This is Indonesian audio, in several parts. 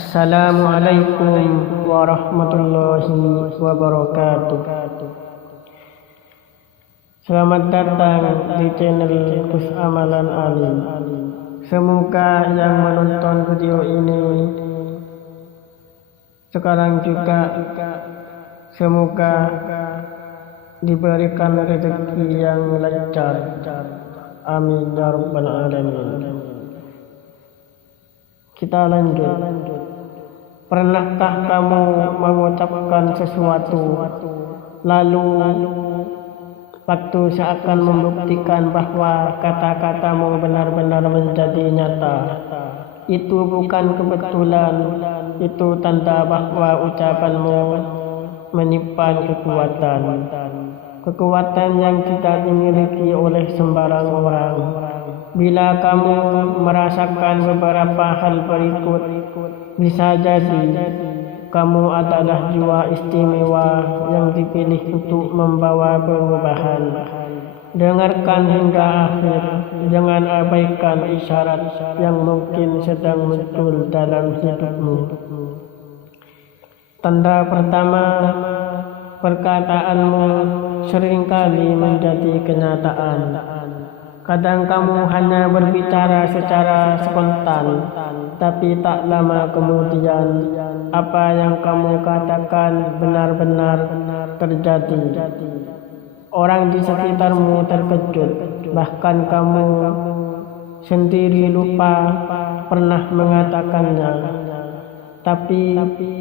Assalamualaikum warahmatullahi wabarakatuh. Selamat datang di channel Gus Amalan Ali. Semoga yang menonton video ini sekarang juga semoga diberikan rezeki yang lancar. Amin ya rabbal alamin. Kita lanjut. Pernahkah kamu mengucapkan sesuatu lalu waktu seakan membuktikan bahwa kata-katamu benar-benar menjadi nyata? Itu bukan kebetulan, itu tanda bahwa ucapanmu menyimpan kekuatan. Kekuatan yang tidak dimiliki oleh sembarang orang. Bila kamu merasakan beberapa hal berikut, bisa jadi kamu adalah jiwa istimewa yang dipilih untuk membawa perubahan. Dengarkan hingga akhir, jangan abaikan isyarat yang mungkin sedang muncul dalam hidupmu. Tanda pertama, perkataanmu seringkali menjadi kenyataan. Kadang kamu hanya berbicara secara spontan, tapi tak lama kemudian apa yang kamu katakan benar-benar terjadi. Orang di sekitarmu terkejut, bahkan kamu sendiri lupa pernah mengatakannya. Tapi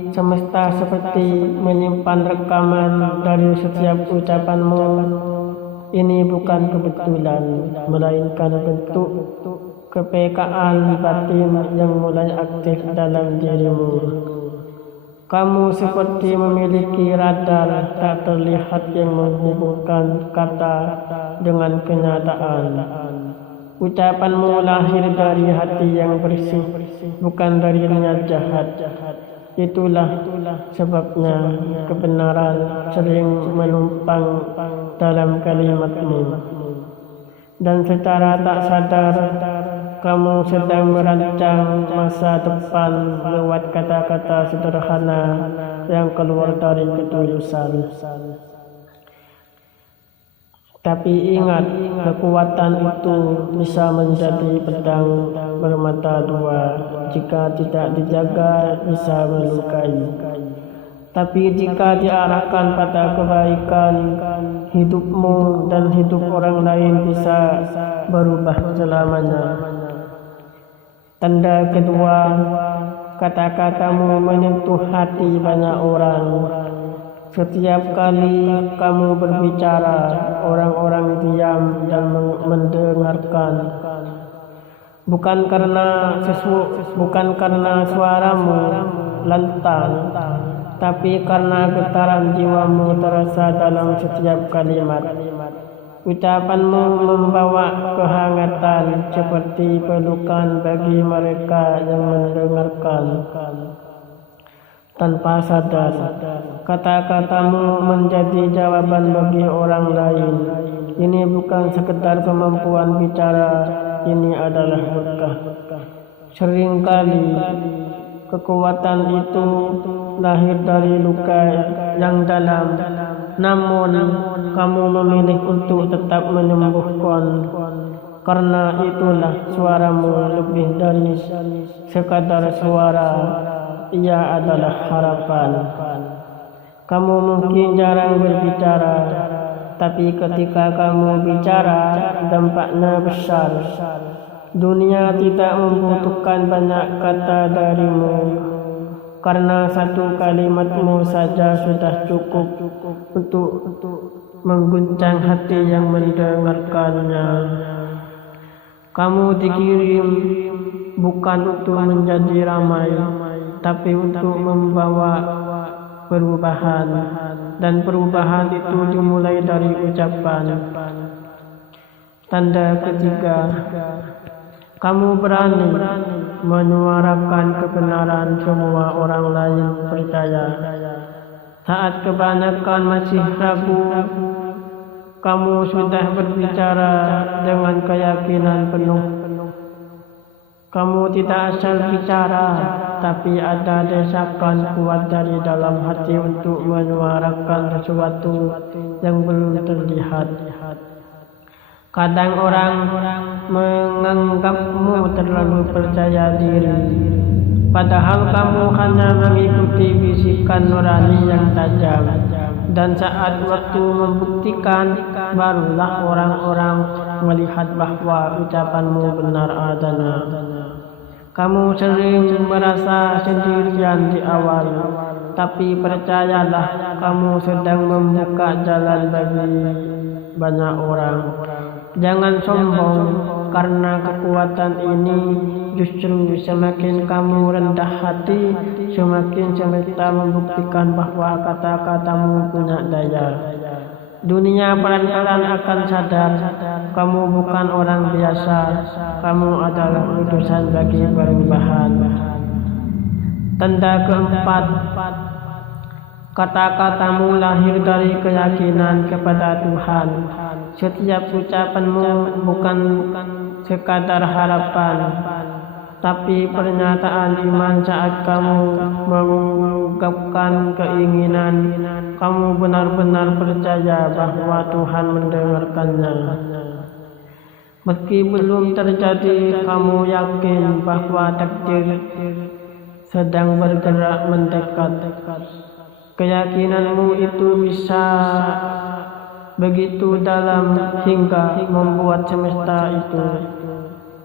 semesta seperti menyimpan rekaman dari setiap ucapanmu. Ini bukan kebetulan, melainkan bentuk kepekaan batin yang mulai aktif dalam dirimu. Kamu seperti memiliki radar tak terlihat yang menghubungkan kata dengan kenyataan. Ucapanmu lahir dari hati yang bersih, bukan dari niat jahat. Itulah sebabnya kebenaran sering menumpang dalam kalimatmu. Dan secara tak sadar, kamu sedang merancang masa depan lewat kata-kata sederhana yang keluar dari ketulusan. Tapi ingat, kekuatan itu bisa menjadi pedang bermata dua. Jika tidak dijaga, bisa melukai. Tapi jika diarahkan pada kebaikan, hidupmu dan hidup orang lain bisa berubah selamanya. Tanda kedua, kata-katamu menyentuh hati banyak orang. Setiap kali kamu berbicara, orang-orang diam dan mendengarkan. Bukan karena suaramu lantang, tapi karena getaran jiwamu terasa dalam setiap kalimat. Ucapanmu membawa kehangatan seperti pelukan bagi mereka yang mendengarkan. Tanpa sadar, kata-katamu menjadi jawaban bagi orang lain. Ini bukan sekedar kemampuan bicara, ini adalah berkah. Seringkali kekuatan itu lahir dari luka yang dalam, namun kamu memilih untuk tetap menyembuhkan. Karena itulah suaramu lebih dari sekadar suara, ia adalah harapan. Kamu mungkin jarang berbicara, tapi ketika kamu bicara, dampaknya besar. Dunia tidak membutuhkan banyak kata darimu, karena satu kalimatmu saja sudah cukup untuk mengguncang hati yang mendengarkannya. Kamu dikirim bukan untuk menjadi ramai, tapi untuk membawa perubahan. Dan perubahan itu dimulai dari ucapan. Tanda ketiga, kamu berani menyuarakan kebenaran, semua orang lain percaya. Saat kebanyakan masih ragu, kamu sudah berbicara dengan keyakinan penuh. Kamu tidak asal bicara, tapi ada desakan kuat dari dalam hati untuk menyuarakan sesuatu yang belum terlihat. Kadang orang menganggapmu terlalu percaya diri, padahal kamu hanya mengikuti bisikan nurani yang tajam. Dan saat waktu membuktikan, barulah orang-orang melihat bahwa ucapanmu benar adanya. Kamu sering merasa sendirian di awal, tapi percayalah, kamu sedang membuka jalan bagi banyak orang. Jangan sombong, karena kekuatan ini justru semakin kamu rendah hati, semakin semesta membuktikan bahwa kata-katamu punya daya. Dunia pelan-pelan akan sadar, kamu bukan orang biasa, kamu adalah utusan bagi perubahan. Tanda keempat, kata-katamu lahir dari keyakinan kepada Tuhan. Setiap ucapanmu bukan sekadar harapan, tapi pernyataan iman. Saat kamu mengungkapkan keinginan, kamu benar-benar percaya bahwa Tuhan mendengarkannya. Meski belum terjadi, kamu yakin bahwa takdir sedang bergerak mendekat. Keyakinanmu itu bisa begitu dalam hingga membuat semesta itu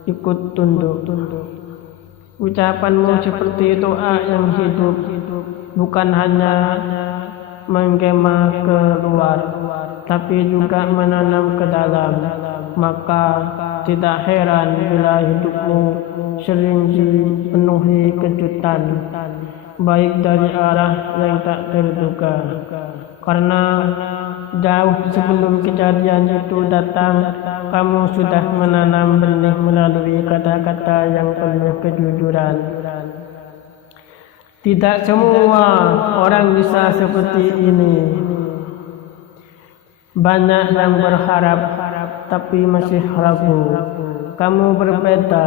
ikut tunduk. Ucapanmu seperti doa yang hidup, bukan hanya menggema keluar, tapi juga menanam ke dalam. Maka tidak heran bila hidupmu sering dipenuhi kejutan, baik dari arah yang tak terduga. Karena jauh sebelum kejadian itu datang, kamu sudah menanam benih melalui kata-kata yang penuh kejujuran. Tidak semua orang bisa seperti ini. Banyak yang berharap tapi masih ragu. Kamu berbeda,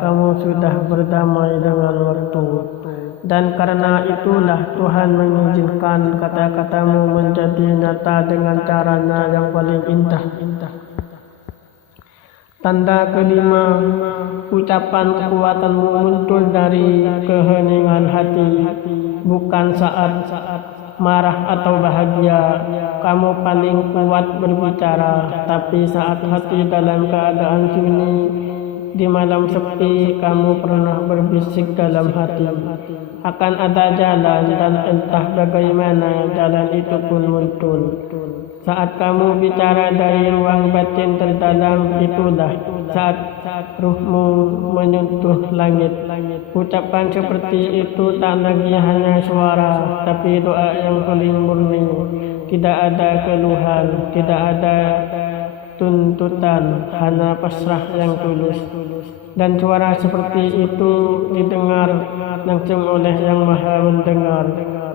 kamu sudah berdamai dengan waktu. Dan karena itulah Tuhan mengizinkan kata-katamu menjadi nyata dengan caranya yang paling indah. Tanda kelima, ucapan kekuatanmu muncul dari keheningan hati, bukan saat marah atau bahagia. Kamu paling kuat berbicara, tapi saat hati dalam keadaan sunyi, di malam sepi, kamu pernah berbisik dalam hati, akan ada jalan, dan entah bagaimana jalan itu pun muncul. Saat kamu bicara dari ruang batin terdalam, itulah saat ruhmu menyentuh langit. Ucapan seperti itu tak lagi hanya suara, tapi doa yang paling murni. Tidak ada keluhan, tidak ada tuntutan, hanya pasrah yang tulus. Dan suara seperti itu didengar langsung oleh Yang Maha Mendengar.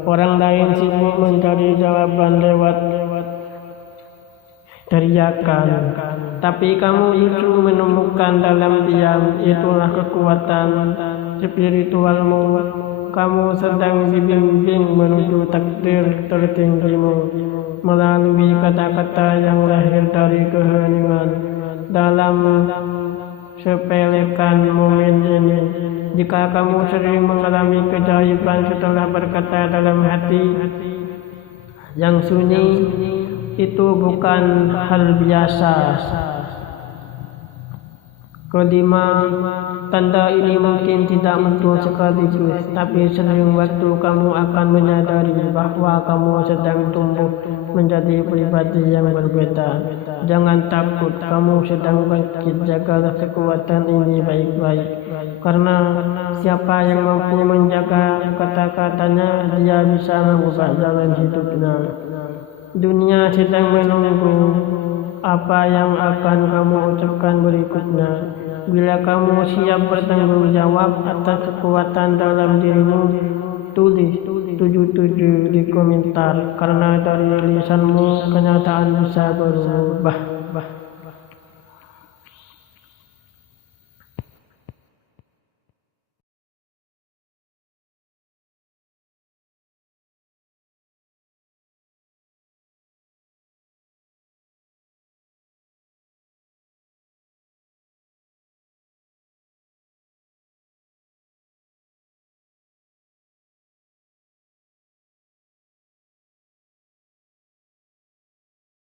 Orang lain sibuk mencari jawaban lewat teriakan, tapi kamu justru menemukan dalam diam. Itulah kekuatan spiritualmu. Kamu sedang dibimbing menuju takdir tertinggimu melalui kata-kata yang lahir dari keheningan. Dalam sepelekan momen ini, jika kamu sering mengalami keajaiban setelah berkata dalam hati yang sunyi, itu bukan hal biasa. Kelima, tanda ini mungkin tidak muncul sekaligus, tapi sering waktu kamu akan menyadari bahwa kamu sedang tumbuh menjadi pribadi yang berbeda. Jangan takut, kamu sedang bangkit. Jagalah kekuatan ini baik-baik, karena siapa yang mampu menjaga kata-katanya, dia bisa mengubah jalan hidupnya. Dunia sedang menunggu apa yang akan kamu ucapkan berikutnya. Bila kamu siap bertanggung jawab atas kekuatan dalam dirimu, tulis 77 di komentar, karena dari lisanmu kenyataan bisa berubah.